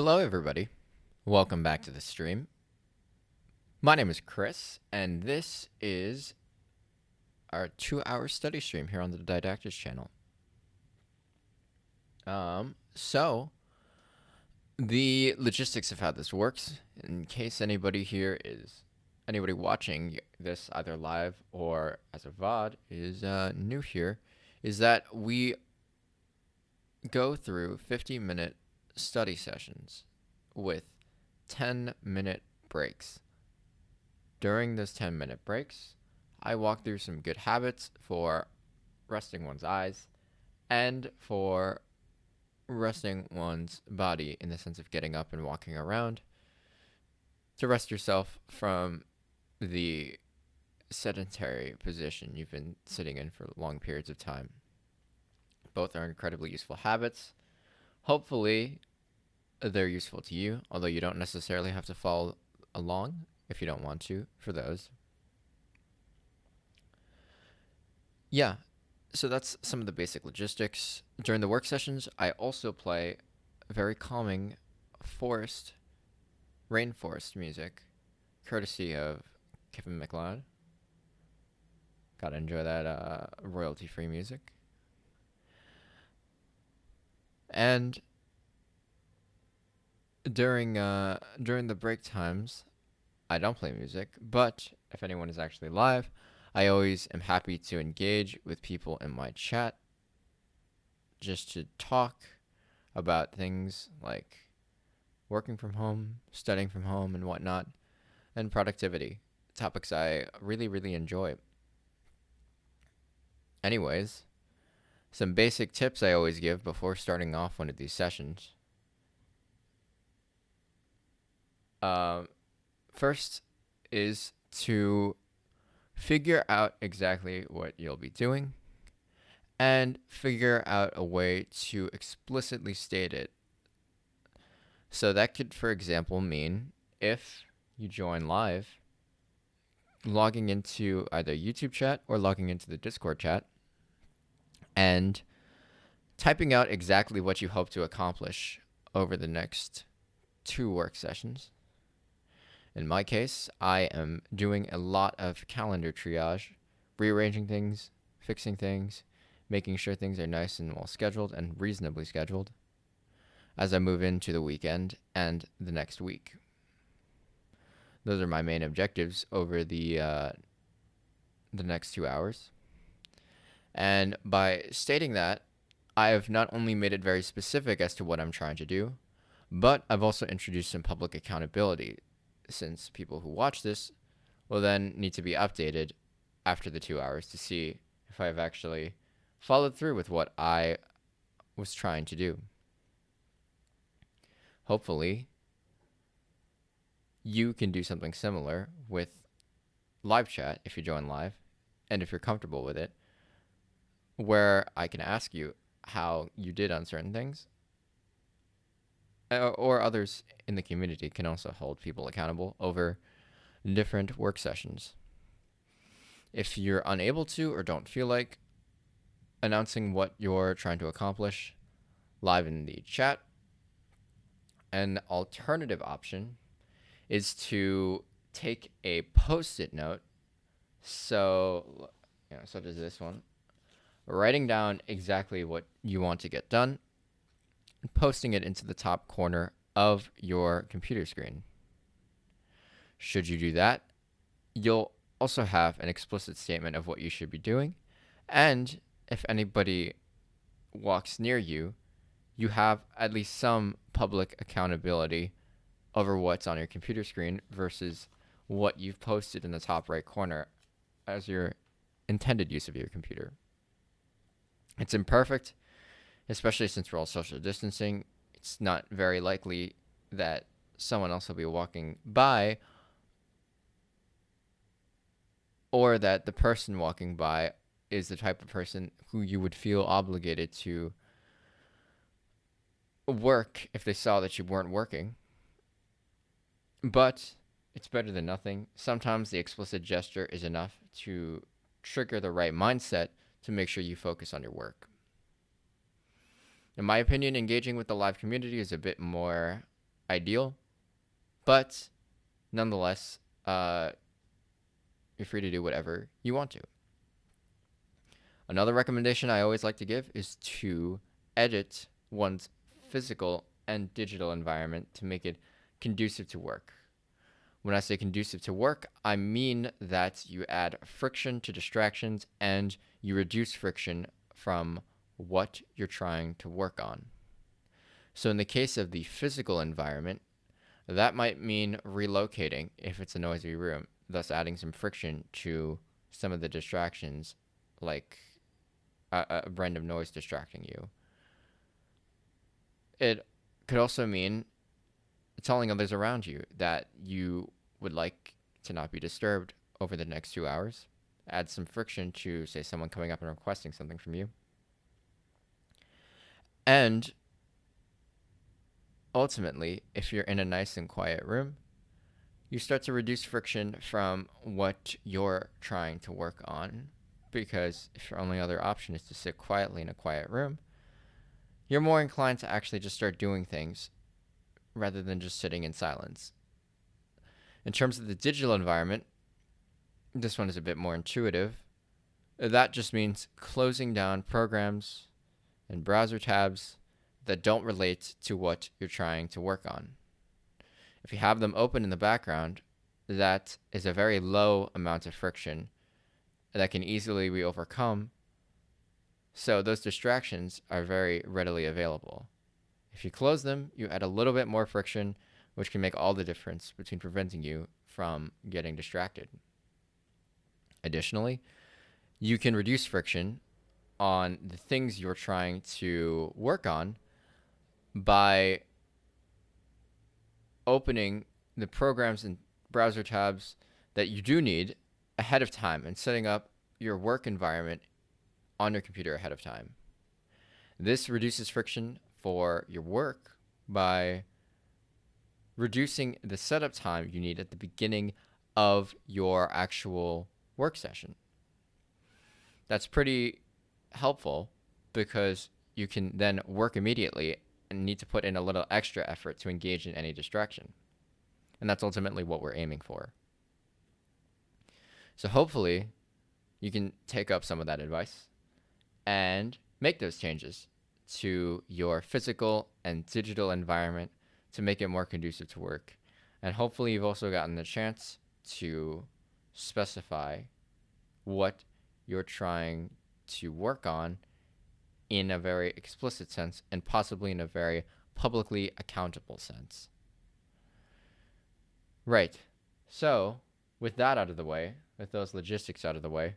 Hello, everybody. Welcome back to the stream. My name is Chris, and this is our 2-hour study stream here on the Didactics channel. So the logistics of how this works, in case anybody watching this either live or as a VOD is new here, is that we go through 50-minute study sessions with 10-minute breaks. During those 10-minute breaks, I walk through some good habits for resting one's eyes and for resting one's body in the sense of getting up and walking around to rest yourself from the sedentary position you've been sitting in for long periods of time. Both are incredibly useful habits. Hopefully, they're useful to you, although you don't necessarily have to follow along if you don't want to for those. Yeah, so that's some of the basic logistics. During the work sessions, I also play very calming Rainforest music, courtesy of MacLeod. Gotta enjoy that royalty-free music. And during the break times, I don't play music, but if anyone is actually live, I always am happy to engage with people in my chat just to talk about things like working from home, studying from home, and whatnot, and productivity, topics I really, really enjoy. Anyways, some basic tips I always give before starting off one of these sessions. First is to figure out exactly what you'll be doing and figure out a way to explicitly state it. So that could, for example, mean if you join live, logging into either YouTube chat or logging into the Discord chat and typing out exactly what you hope to accomplish over the next 2 work sessions. In my case, I am doing a lot of calendar triage, rearranging things, fixing things, making sure things are nice and well scheduled and reasonably scheduled as I move into the weekend and the next week. Those are my main objectives over the next 2 hours. And by stating that, I have not only made it very specific as to what I'm trying to do, but I've also introduced some public accountability, since people who watch this will then need to be updated after the 2 hours to see if I've actually followed through with what I was trying to do. Hopefully, you can do something similar with live chat if you join live, and if you're comfortable with it, where I can ask you how you did on certain things, or others in the community can also hold people accountable over different work sessions. If you're unable to or don't feel like announcing what you're trying to accomplish live in the chat, an alternative option is to take a post-it note, such as this one, writing down exactly what you want to get done and posting it into the top corner of your computer screen. Should you do that, you'll also have an explicit statement of what you should be doing, and if anybody walks near you, you have at least some public accountability over what's on your computer screen versus what you've posted in the top right corner as your intended use of your computer. It's imperfect, especially since we're all social distancing. It's not very likely that someone else will be walking by, or that the person walking by is the type of person who you would feel obligated to work if they saw that you weren't working. But it's better than nothing. Sometimes the explicit gesture is enough to trigger the right mindset to make sure you focus on your work. In my opinion, engaging with the live community is a bit more ideal, but nonetheless, you're free to do whatever you want to. Another recommendation I always like to give is to edit one's physical and digital environment to make it conducive to work. When I say conducive to work, I mean that you add friction to distractions and you reduce friction from what you're trying to work on. So in the case of the physical environment, that might mean relocating if it's a noisy room, thus adding some friction to some of the distractions, like a random noise distracting you. It could also mean telling others around you that you would like to not be disturbed over the next 2 hours. Add some friction to, say, someone coming up and requesting something from you. And ultimately, if you're in a nice and quiet room, you start to reduce friction from what you're trying to work on. Because if your only other option is to sit quietly in a quiet room, you're more inclined to actually just start doing things rather than just sitting in silence. In terms of the digital environment, this one is a bit more intuitive. That just means closing down programs and browser tabs that don't relate to what you're trying to work on. If you have them open in the background, that is a very low amount of friction that can easily be overcome. So those distractions are very readily available. If you close them, you add a little bit more friction, which can make all the difference between preventing you from getting distracted. Additionally, you can reduce friction on the things you're trying to work on by opening the programs and browser tabs that you do need ahead of time and setting up your work environment on your computer ahead of time. This reduces friction for your work by reducing the setup time you need at the beginning of your actual work session. That's pretty helpful because you can then work immediately and need to put in a little extra effort to engage in any distraction. And that's ultimately what we're aiming for. So hopefully you can take up some of that advice and make those changes to your physical and digital environment to make it more conducive to work. And hopefully you've also gotten the chance to specify what you're trying to work on in a very explicit sense and possibly in a very publicly accountable sense. Right. So with that out of the way, with those logistics out of the way,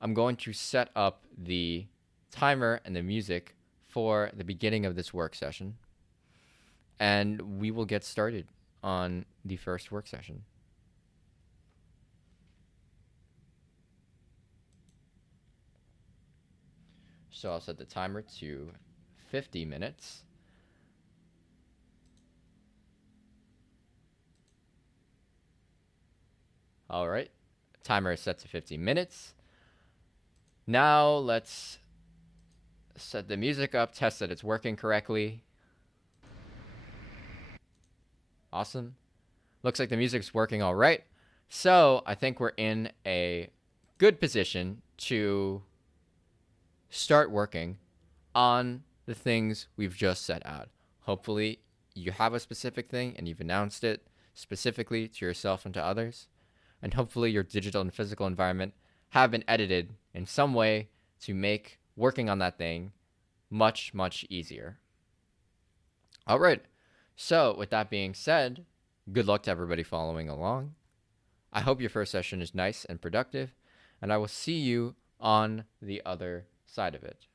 I'm going to set up the timer and the music for the beginning of this work session, and we will get started on the first work session. So I'll set the timer to 50 minutes. All right, timer is set to 50 minutes. Now let's set the music up, test that it's working correctly. Awesome. Looks like the music's working all right. So I think we're in a good position to start working on the things we've just set out. Hopefully you have a specific thing and you've announced it specifically to yourself and to others. And hopefully your digital and physical environment have been edited in some way to make working on that thing much, much easier. All right. So with that being said, good luck to everybody following along. I hope your first session is nice and productive, and I will see you on the other side of it.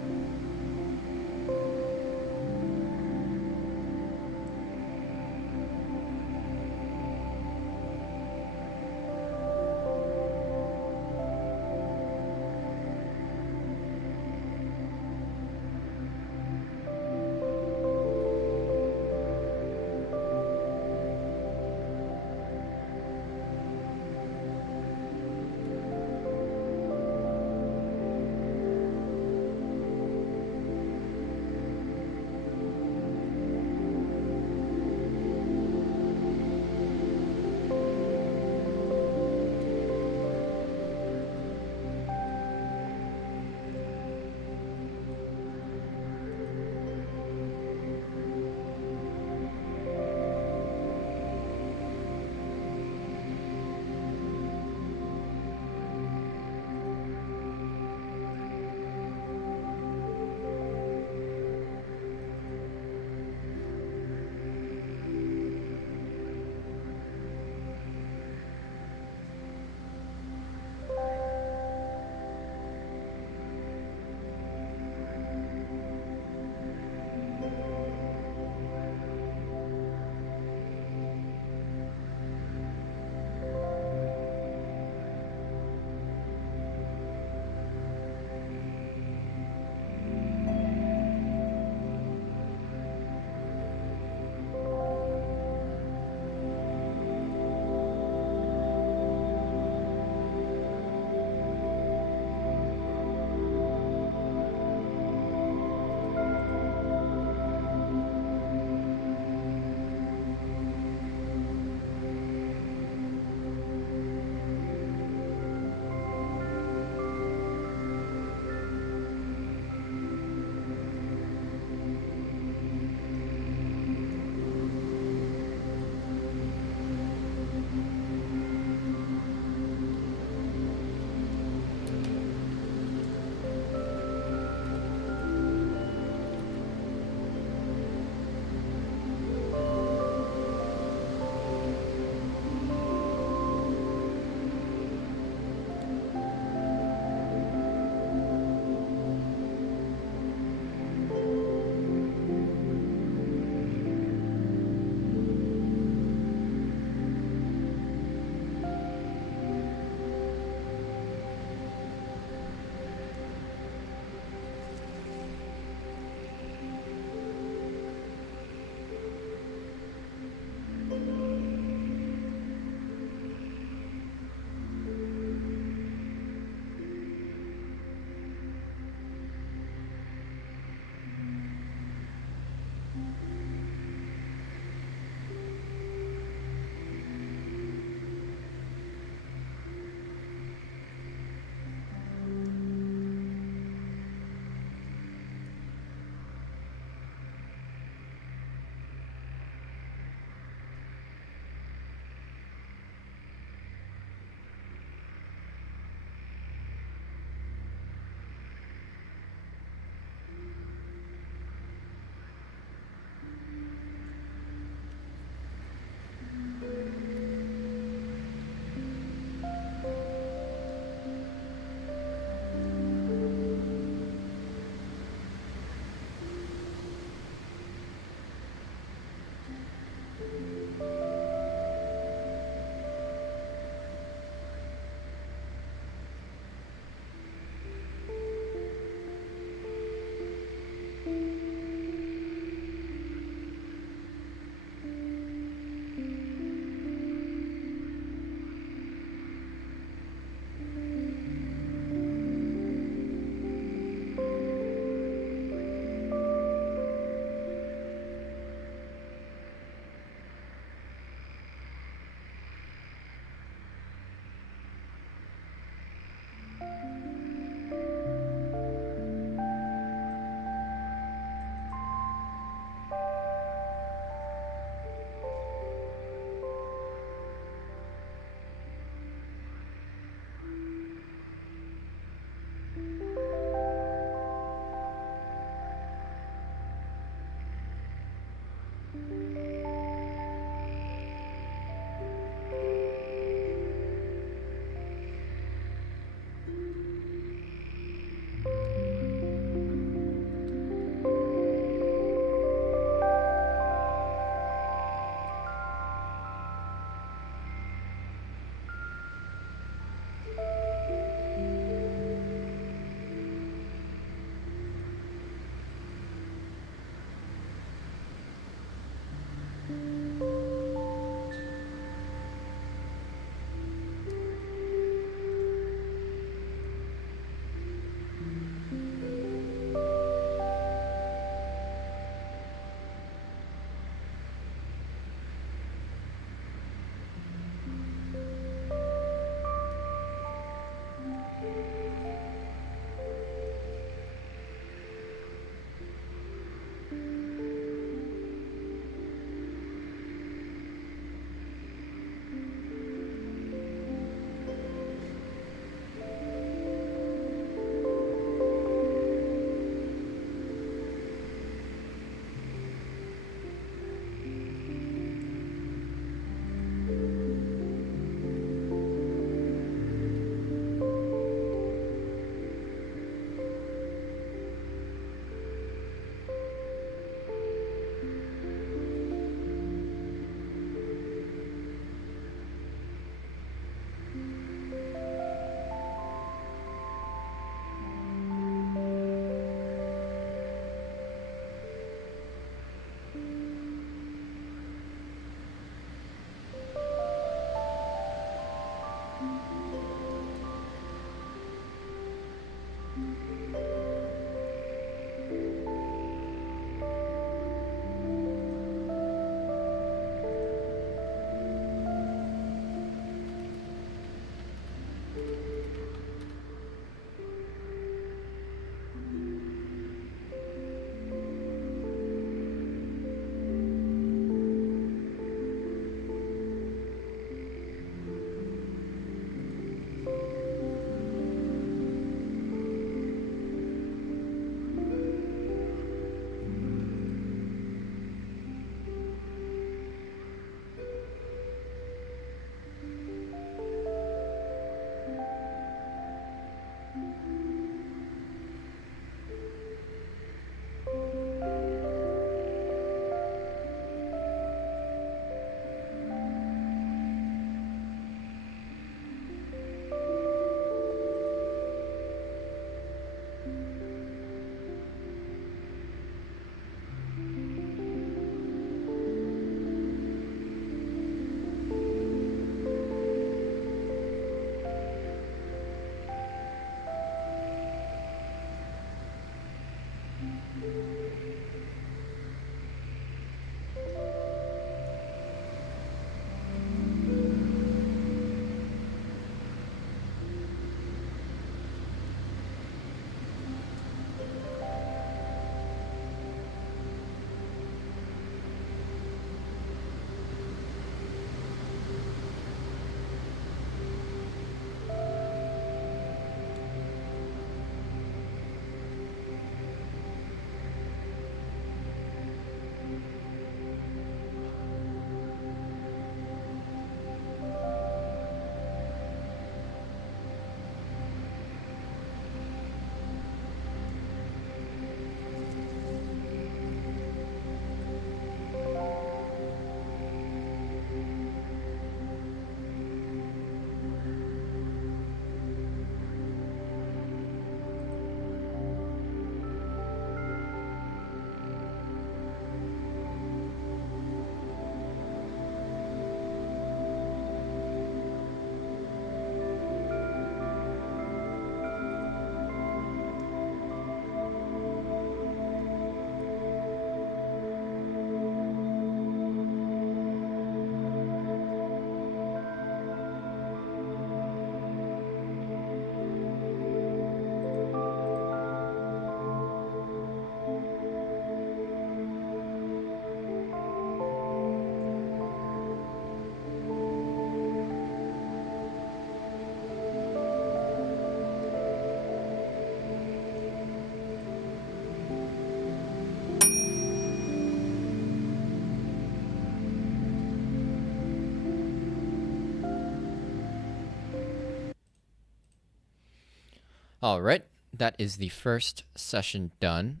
All right, that is the first session done.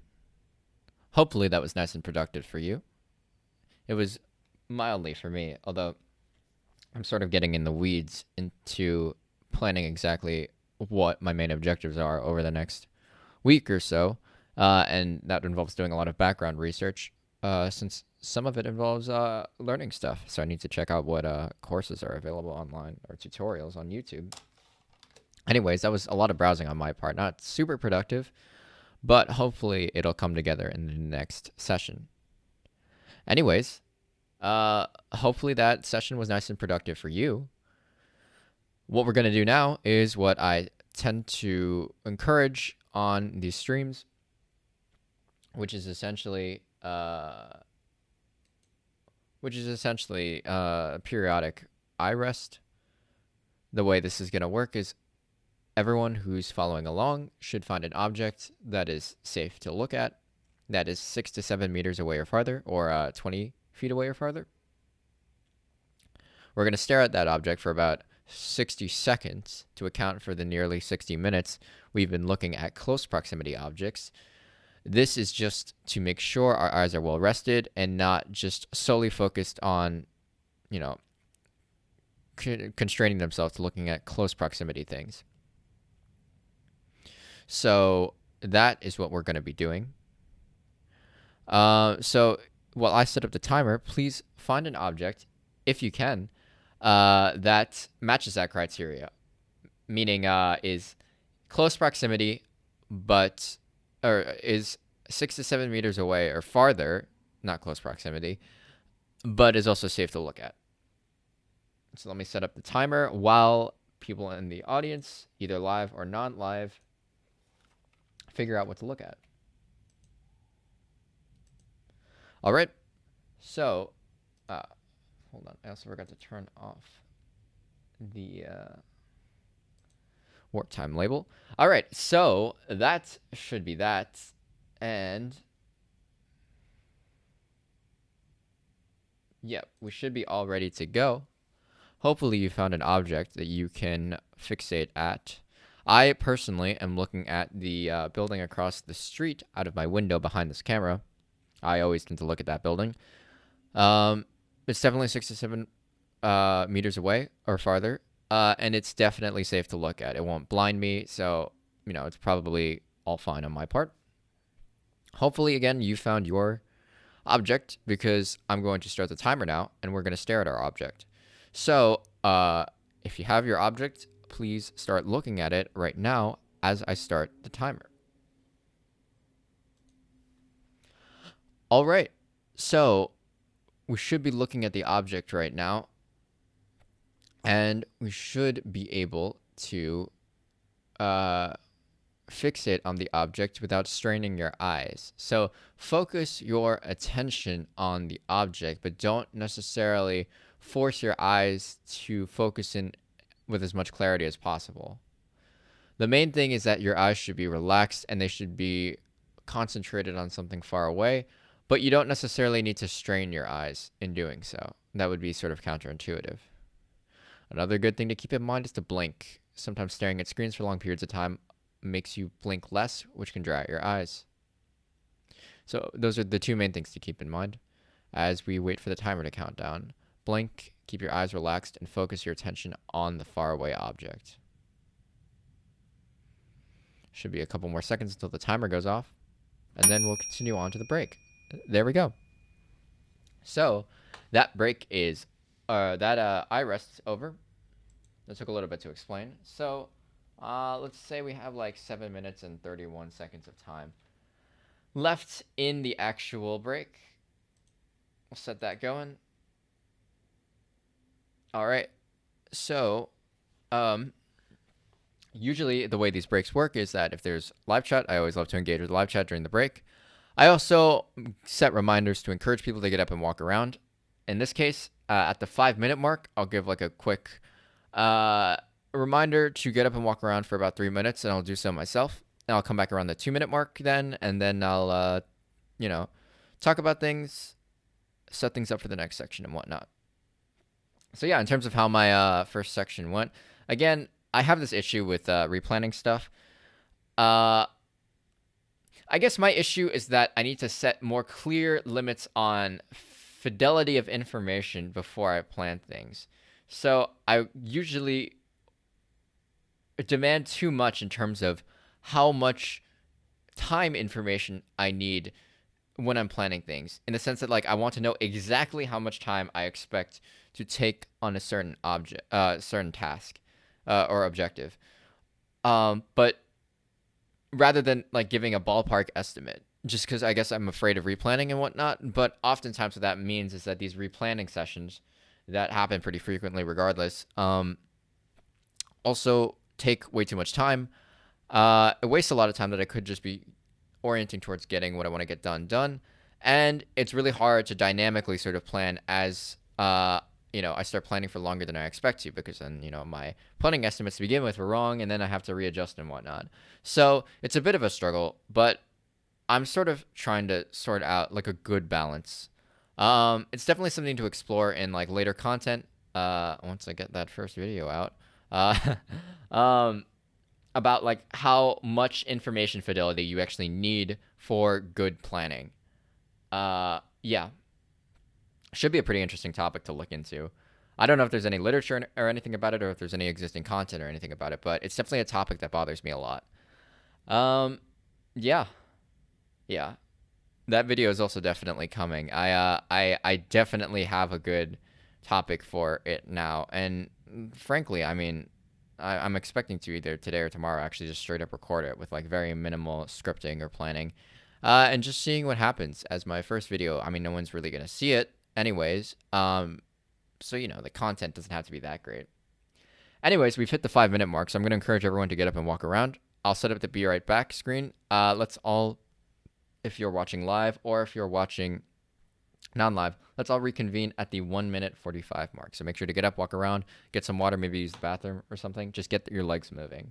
Hopefully that was nice and productive for you. It was mildly for me, although I'm sort of getting in the weeds into planning exactly what my main objectives are over the next week or so. And that involves doing a lot of background research, since some of it involves learning stuff. So I need to check out what courses are available online or tutorials on YouTube. Anyways, that was a lot of browsing on my part. Not super productive, but hopefully it'll come together in the next session. Anyways, hopefully that session was nice and productive for you. What we're going to do now is what I tend to encourage on these streams, which is essentially periodic eye rest. The way this is going to work is everyone who's following along should find an object that is safe to look at, that is 6 to 7 meters away or farther, or 20 feet away or farther. We're going to stare at that object for about 60 seconds to account for the nearly 60 minutes we've been looking at close proximity objects. This is just to make sure our eyes are well rested and not just solely focused on, constraining themselves to looking at close proximity things. So that is what we're going to be doing. So while I set up the timer, please find an object, if you can, that matches that criteria, meaning is close proximity, or is 6 to 7 meters away or farther, not close proximity, but is also safe to look at. So let me set up the timer while people in the audience, either live or non-live, figure out what to look at. All right, so hold on, I also forgot to turn off the warp time label. All right, so that should be that, and yeah, we should be all ready to go. Hopefully you found an object that you can fixate at. I personally am looking at the building across the street out of my window behind this camera. I always tend to look at that building. It's definitely 6 to 7 meters away or farther, and it's definitely safe to look at. It won't blind me, so it's probably all fine on my part. Hopefully, again, you found your object, because I'm going to start the timer now, and we're going to stare at our object. So if you have your object, please start looking at it right now as I start the timer. All right, so we should be looking at the object right now, and we should be able to fixate on the object without straining your eyes. So focus your attention on the object, but don't necessarily force your eyes to focus in with as much clarity as possible. The main thing is that your eyes should be relaxed and they should be concentrated on something far away, but you don't necessarily need to strain your eyes in doing so. That would be sort of counterintuitive. Another good thing to keep in mind is to blink. Sometimes staring at screens for long periods of time makes you blink less, which can dry out your eyes. So those are the two main things to keep in mind as we wait for the timer to count down. Blink, keep your eyes relaxed, and focus your attention on the faraway object. Should be a couple more seconds until the timer goes off, and then we'll continue on to the break. There we go. So that break is, eye rest is over. That took a little bit to explain. So let's say we have like 7 minutes and 31 seconds of time left in the actual break. We'll set that going. All right. So usually the way these breaks work is that if there's live chat, I always love to engage with live chat during the break. I also set reminders to encourage people to get up and walk around. In this case, at the 5-minute mark, I'll give like a quick reminder to get up and walk around for about 3 minutes, and I'll do so myself. And I'll come back around the 2-minute mark then, and then I'll, talk about things, set things up for the next section and whatnot. So yeah, in terms of how my first section went, again, I have this issue with replanning stuff. Uh, I guess my issue is that I need to set more clear limits on fidelity of information before I plan things. So I usually demand too much in terms of how much time information I need when I'm planning things, in the sense that like I want to know exactly how much time I expect to take on a certain certain task, or objective. But rather than like giving a ballpark estimate, just because I guess I'm afraid of replanning and whatnot. But oftentimes what that means is that these replanning sessions that happen pretty frequently regardless, also take way too much time. It wastes a lot of time that I could just be orienting towards getting what I want to get done. And it's really hard to dynamically sort of plan as, I start planning for longer than I expect to, because then, my planning estimates to begin with were wrong, and then I have to readjust and whatnot. So it's a bit of a struggle, but I'm sort of trying to sort out like a good balance. It's definitely something to explore in like later content, once I get that first video out. Uh, um, about like how much information fidelity you actually need for good planning. Yeah, should be a pretty interesting topic to look into. I don't know if there's any literature or anything about it, or if there's any existing content or anything about it, but it's definitely a topic that bothers me a lot. Um, yeah, yeah. That video is also definitely coming. I definitely have a good topic for it now, and frankly, I mean, I'm expecting to either today or tomorrow actually just straight up record it with like very minimal scripting or planning, and just seeing what happens as my first video. I mean, no one's really gonna see it anyways, so the content doesn't have to be that great. Anyways, we've hit the 5-minute mark, so I'm gonna encourage everyone to get up and walk around. I'll set up the be right back screen. Let's all, if you're watching live or if you're watching non-live, let's all reconvene at the 1 minute 45 mark. So make sure to get up, walk around, get some water, maybe use the bathroom or something. Just get your legs moving.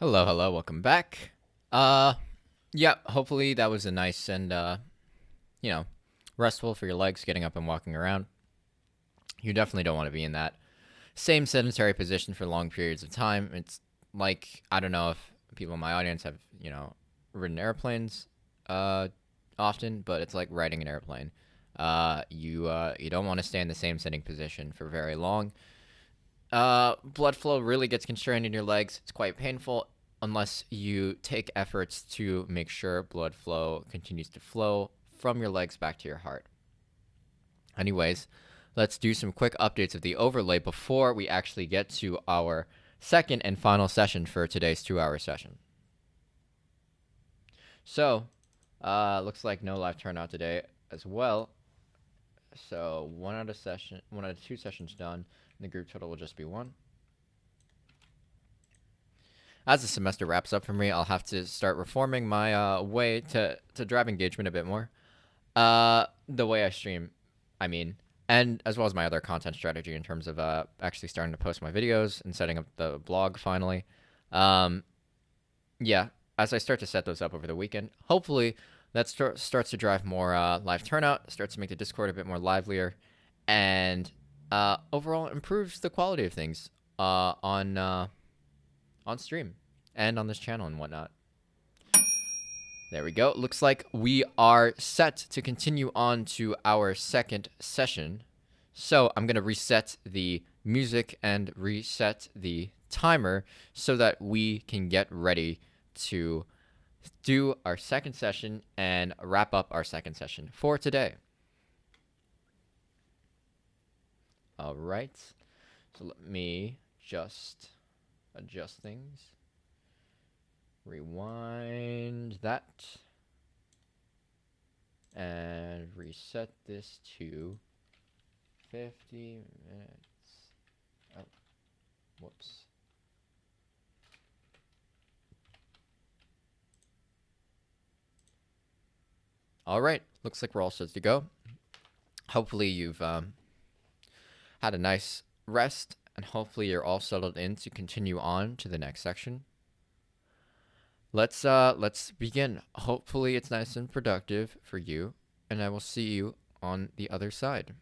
Hello, hello, welcome back. Uh, yeah, hopefully that was a nice and, you know, restful for your legs getting up and walking around. You definitely don't want to be in that same sedentary position for long periods of time. It's like, I don't know if people in my audience have, ridden airplanes often, but it's like riding an airplane. You don't want to stay in the same sitting position for very long. Blood flow really gets constrained in your legs. It's quite painful unless you take efforts to make sure blood flow continues to flow from your legs back to your heart. Anyways, let's do some quick updates of the overlay before we actually get to our second and final session for today's 2-hour session. So, looks like no live turnout today as well. So one out of 2 sessions done, and the group total will just be 1. As the semester wraps up for me, I'll have to start reforming my way to drive engagement a bit more. The way I stream, I mean, and as well as my other content strategy in terms of actually starting to post my videos and setting up the blog finally. Yeah, as I start to set those up over the weekend, hopefully that starts to drive more live turnout, starts to make the Discord a bit more livelier, and overall improves the quality of things on stream and on this channel and whatnot. There we go. Looks like we are set to continue on to our second session. So I'm going to reset the music and reset the timer so that we can get ready to do our second session and wrap up our second session for today. All right. So let me just adjust things. Rewind that. And reset this to 50 minutes. Oh, whoops. All right, looks like we're all set to go. Hopefully you've had a nice rest, and hopefully you're all settled in to continue on to the next section. Let's begin. Hopefully it's nice and productive for you, and I will see you on the other side.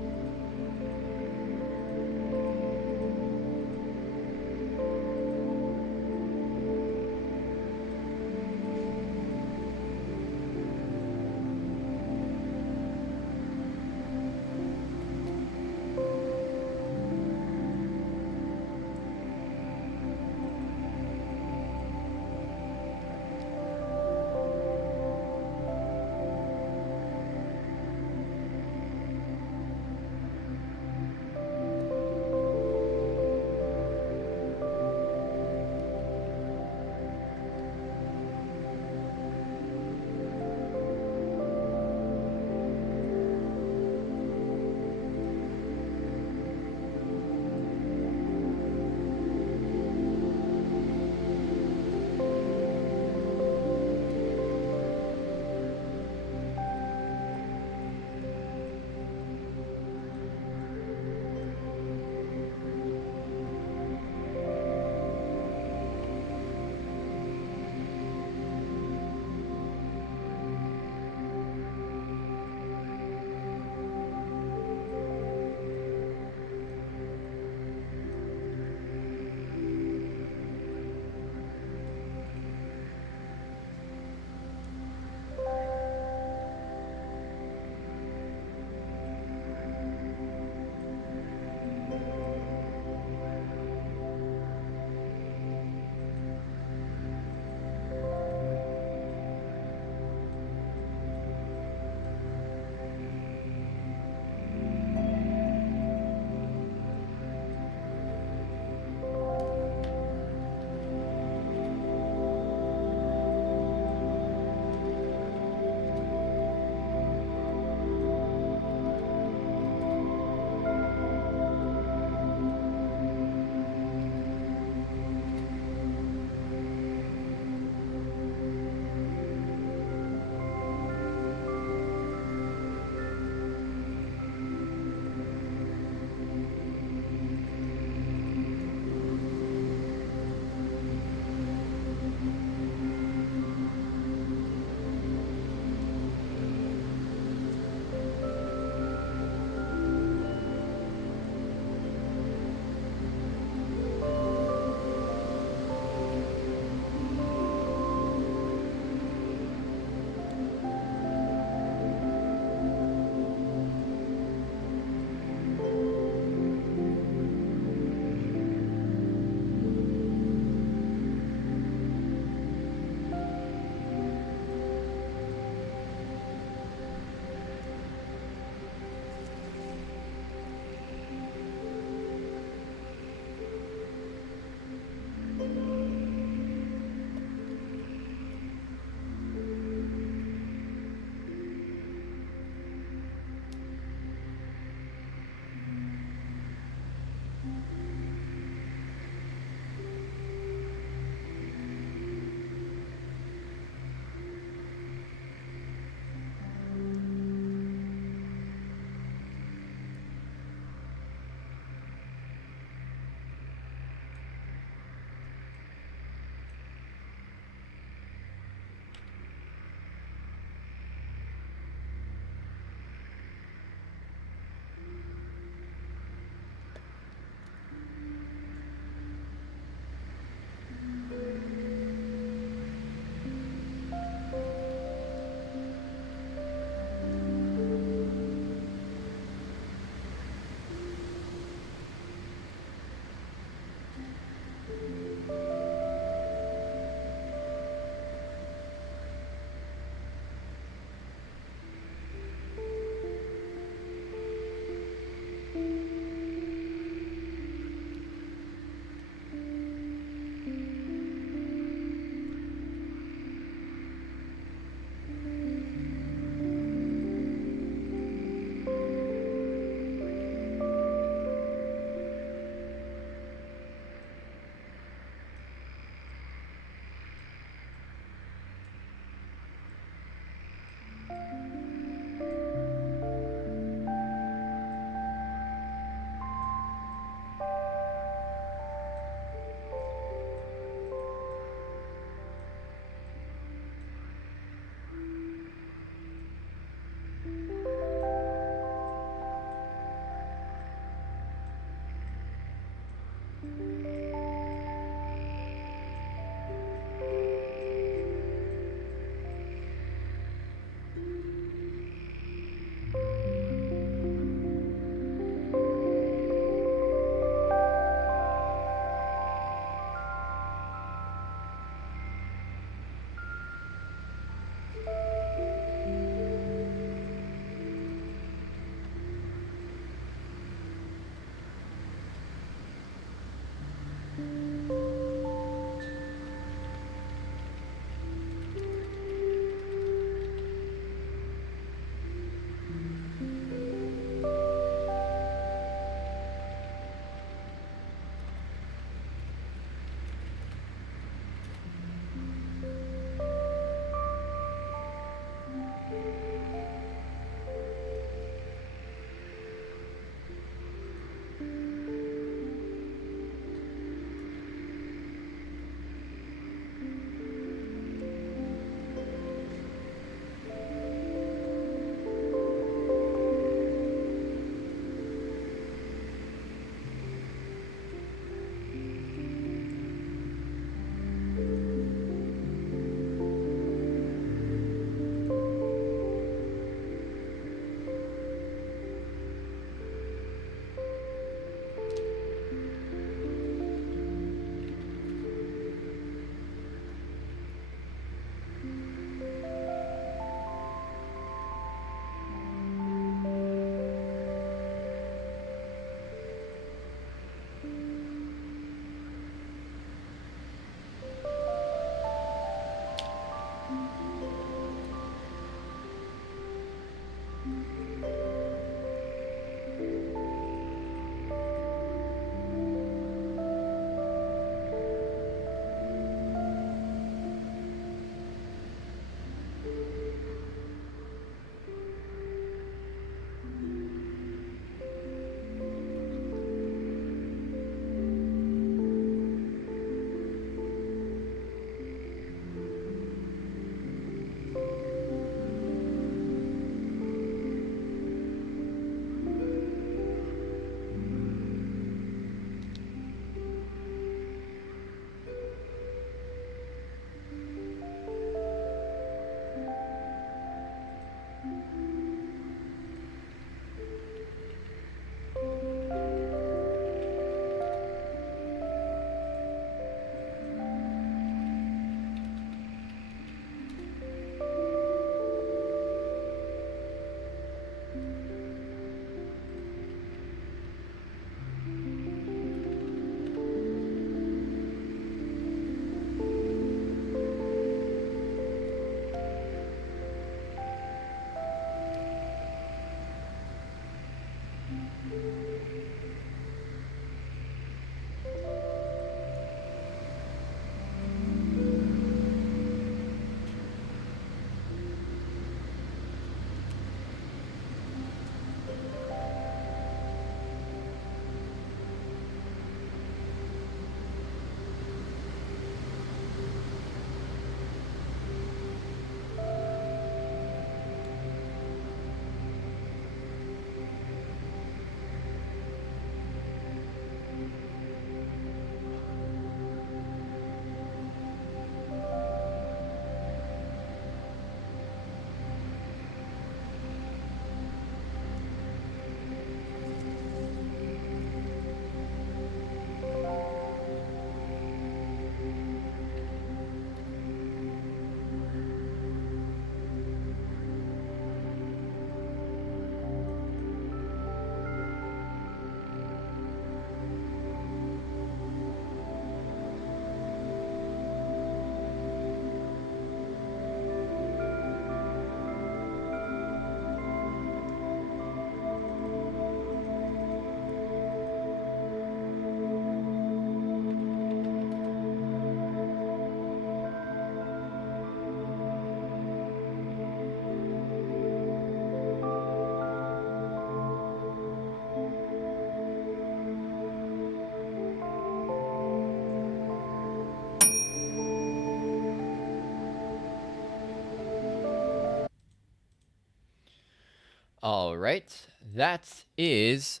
All right, that is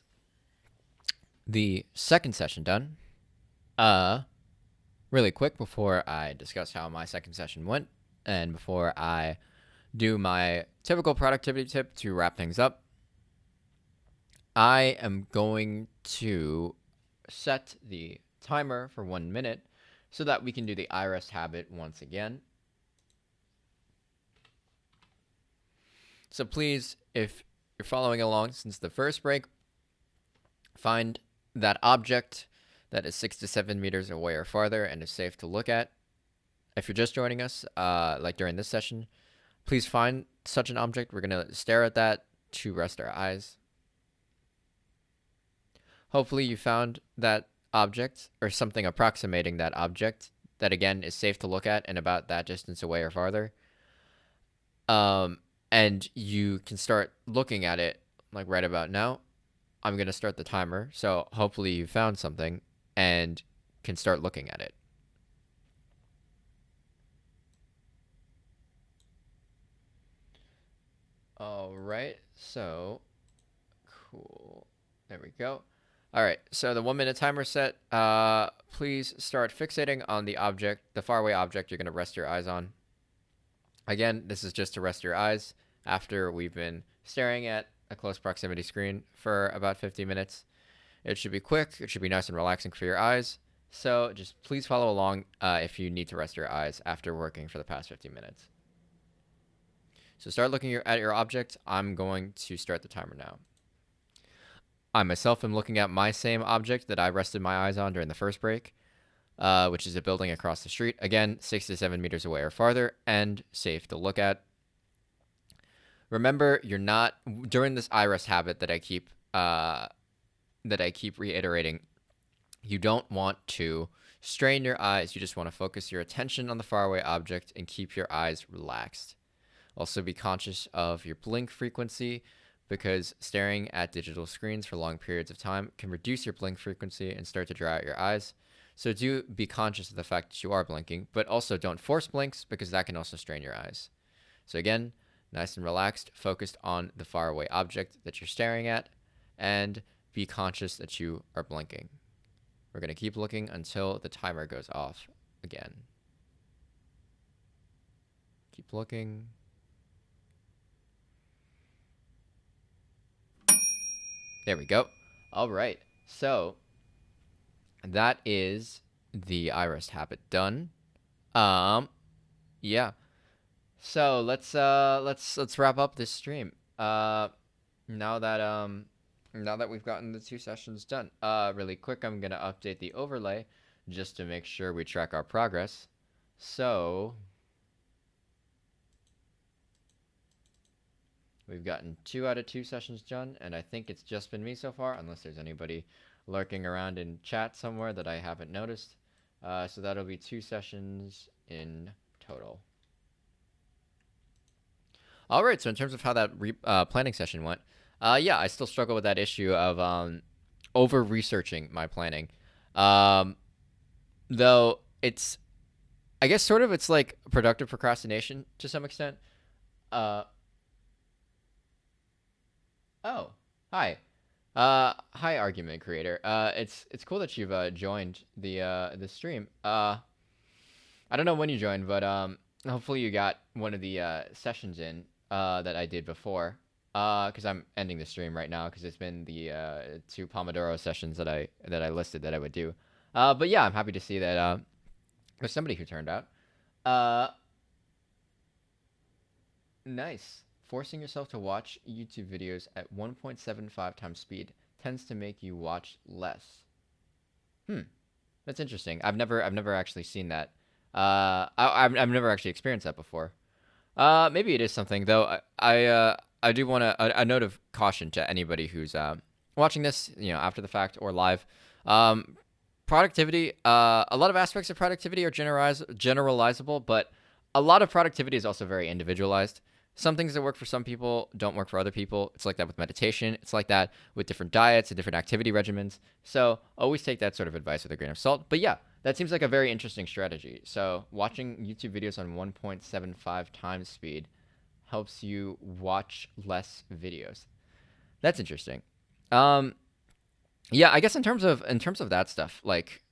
the second session done. Uh, really quick before I discuss how my second session went, and before I do my typical productivity tip to wrap things up, I am going to set the timer for 1 minute so that we can do the iRest habit once again. So please, if you're following along since the first break, find that object that is 6 to 7 meters away or farther and is safe to look at. If you're just joining us, like during this session, please find such an object. We're going to stare at that to rest our eyes. Hopefully you found that object or something approximating that object that, again, is safe to look at and about that distance away or farther. And you can start looking at it like right about now. I'm going to start the timer. So hopefully you found something and can start looking at it. All right. So cool. There we go. All right. So the 1 minute timer set. Please start fixating on the object, the faraway object you're going to rest your eyes on. Again, this is just to rest your eyes after we've been staring at a close proximity screen for about 50 minutes. It should be quick. It should be nice and relaxing for your eyes. So just please follow along if you need to rest your eyes after working for the past 50 minutes. So start looking at your object. I'm going to start the timer now. I myself am looking at my same object that I rested my eyes on during the first break, which is a building across the street. Again, 6 to 7 meters away or farther and safe to look at. Remember, you're not, during this iRest habit that I keep reiterating, you don't want to strain your eyes. You just want to focus your attention on the faraway object and keep your eyes relaxed. Also be conscious of your blink frequency, because staring at digital screens for long periods of time can reduce your blink frequency and start to dry out your eyes. So do be conscious of the fact that you are blinking, but also don't force blinks because that can also strain your eyes. So again, nice and relaxed, focused on the faraway object that you're staring at, and be conscious that you are blinking. We're going to keep looking until the timer goes off again. Keep looking. There we go. All right. So that is the iRest habit done. Yeah. So let's wrap up this stream. Now that we've gotten the 2 sessions done. Really quick, I'm gonna update the overlay just to make sure we track our progress. So we've gotten 2 out of 2 sessions done, and I think it's just been me so far, unless there's anybody lurking around in chat somewhere that I haven't noticed. So that'll be 2 sessions in total. All right, so in terms of how that planning session went, yeah, I still struggle with that issue of over-researching my planning. Though it's, I guess sort of it's like productive procrastination to some extent. Oh, hi. Hi, argument creator. It's cool that you've joined the stream. I don't know when you joined, but hopefully you got one of the sessions in that I did before. Because I'm ending the stream right now because it's been the 2 Pomodoro sessions that I listed that I would do. But yeah, I'm happy to see that there's somebody who turned out. Nice. Forcing yourself to watch YouTube videos at 1.75 times speed tends to make you watch less. That's interesting. I've never actually seen that. I've never actually experienced that before. Maybe it is something though. I do want a note of caution to anybody who's watching this, after the fact or live. Productivity. A lot of aspects of productivity are generalizable, but a lot of productivity is also very individualized. Some things that work for some people don't work for other people. It's like that with meditation. It's like that with different diets and different activity regimens. So always take that sort of advice with a grain of salt. But yeah, that seems like a very interesting strategy. So watching YouTube videos on 1.75 times speed helps you watch less videos. That's interesting. Yeah, I guess in terms of that stuff, like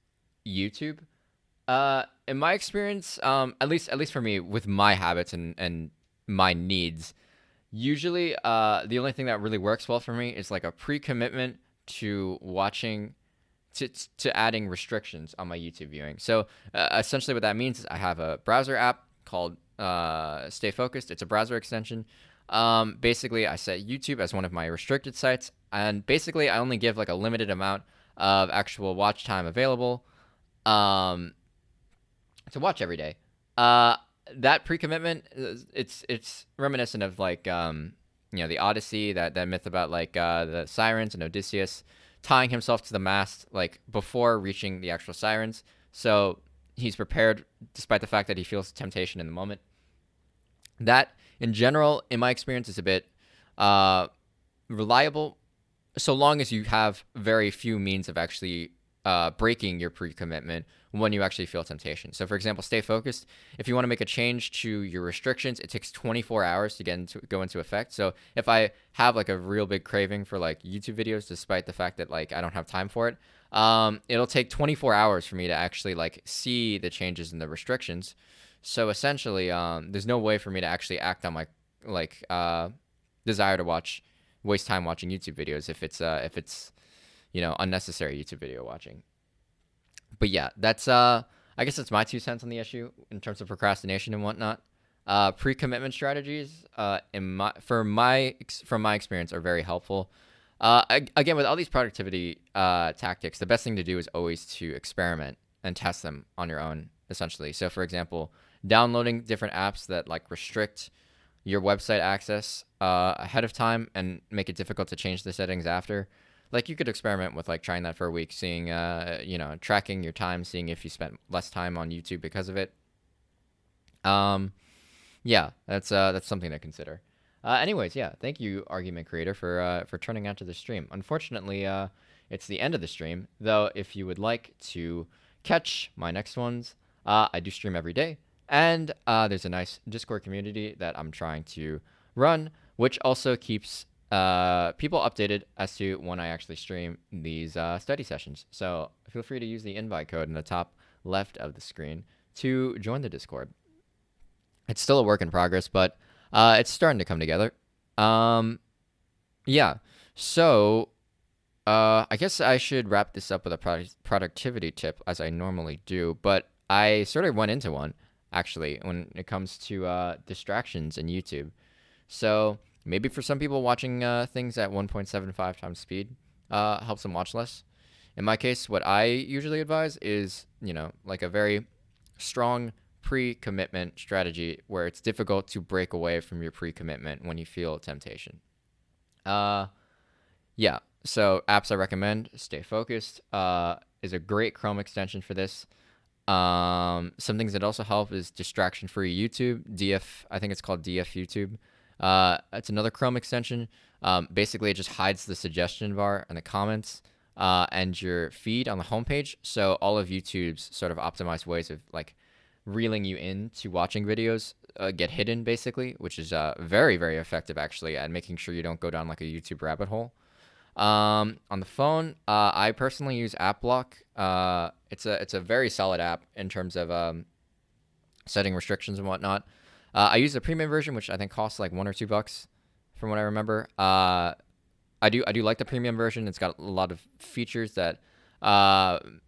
YouTube. In my experience, at least for me, with my habits and my needs, usually the only thing that really works well for me is like a pre-commitment to watching to adding restrictions on my YouTube viewing. So essentially, what that means is I have a browser app called Stay Focused. It's a browser extension. Basically, I set YouTube as one of my restricted sites, and basically, I only give like a limited amount of actual watch time available um, to watch every day. Uh, that pre-commitment, it's reminiscent of like the Odyssey, that myth about like the sirens and Odysseus tying himself to the mast like before reaching the actual sirens. So he's prepared despite the fact that he feels temptation in the moment. That in general, in my experience, is a bit uh, reliable so long as you have very few means of actually breaking your pre-commitment when you actually feel temptation. So, for example, Stay Focused. If you want to make a change to your restrictions, it takes 24 hours to go into effect. So, if I have like a real big craving for like YouTube videos, despite the fact that like I don't have time for it, it'll take 24 hours for me to actually like see the changes in the restrictions. So essentially, there's no way for me to actually act on my like desire to waste time watching YouTube videos if it's unnecessary YouTube video watching. But yeah, that's I guess that's my 2 cents on the issue in terms of procrastination and whatnot. Pre-commitment strategies, from my experience, are very helpful. Again, with all these productivity tactics, the best thing to do is always to experiment and test them on your own, essentially. So, for example, downloading different apps that like restrict your website access ahead of time and make it difficult to change the settings after. Like you could experiment with like trying that for a week, seeing tracking your time, seeing if you spent less time on YouTube because of it. Yeah, that's something to consider. Anyways, yeah, thank you, argument creator, for turning out to the stream. Unfortunately, it's the end of the stream. Though, if you would like to catch my next ones, I do stream every day, and there's a nice Discord community that I'm trying to run, which also keeps people updated as to when I actually stream these study sessions. So feel free to use the invite code in the top left of the screen to join the Discord. It's still a work in progress, but it's starting to come together. Yeah. So I guess I should wrap this up with a productivity tip, as I normally do. But I sort of went into one, actually, when it comes to distractions in YouTube. So maybe for some people, watching things at 1.75 times speed helps them watch less. In my case, what I usually advise is, like a very strong pre-commitment strategy where it's difficult to break away from your pre-commitment when you feel temptation. Yeah, so apps I recommend, Stay Focused is a great Chrome extension for this. Some things that also help is distraction-free YouTube, DF, I think it's called DF YouTube. It's another Chrome extension. Basically, it just hides the suggestion bar and the comments and your feed on the homepage. So all of YouTube's sort of optimized ways of like reeling you into watching videos get hidden, basically, which is very, very effective, actually, at making sure you don't go down like a YouTube rabbit hole. On the phone, I personally use AppBlock. It's a very solid app in terms of setting restrictions and whatnot. I use the premium version, which I think costs like $1 or $2, from what I remember. I do like the premium version. It's got a lot of features that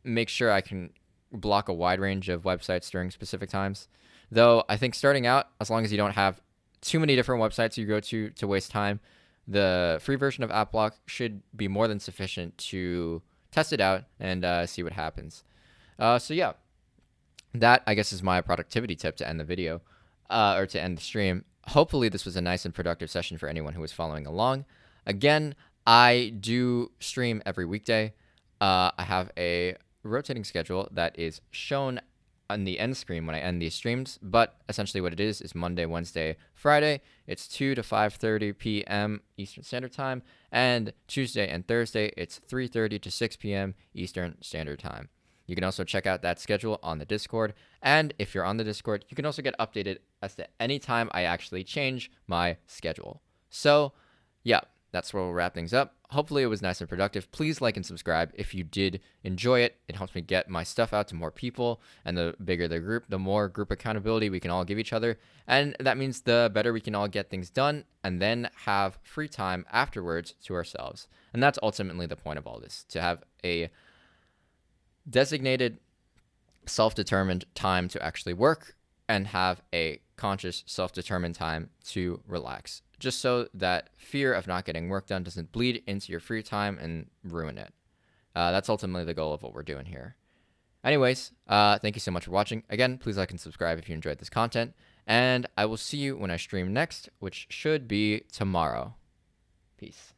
make sure I can block a wide range of websites during specific times. Though I think starting out, as long as you don't have too many different websites you go to waste time, the free version of AppBlock should be more than sufficient to test it out and see what happens. So yeah, that I guess is my productivity tip to end the video, or to end the stream. Hopefully this was a nice and productive session for anyone who was following along. Again, I do stream every weekday. I have a rotating schedule that is shown on the end screen when I end these streams, but essentially what it is Monday, Wednesday, Friday. It's 2 to 5:30 p.m. Eastern Standard Time, and Tuesday and Thursday, it's 3:30 to 6 p.m. Eastern Standard Time. You can also check out that schedule on the Discord, and if you're on the Discord, you can also get updated as to any time I actually change my schedule. So, yeah, that's where we'll wrap things up. hopefully it was nice and productive. Please like and subscribe if you did enjoy it. It helps me get my stuff out to more people, and the bigger the group, the more group accountability we can all give each other. And that means the better we can all get things done and then have free time afterwards to ourselves. And that's ultimately the point of all this, to have a designated, self-determined time to actually work and have a conscious, self-determined time to relax, just so that fear of not getting work done doesn't bleed into your free time and ruin it. That's ultimately the goal of what we're doing here. Anyways, thank you so much for watching. Again, please like and subscribe if you enjoyed this content, and I will see you when I stream next, which should be tomorrow. Peace.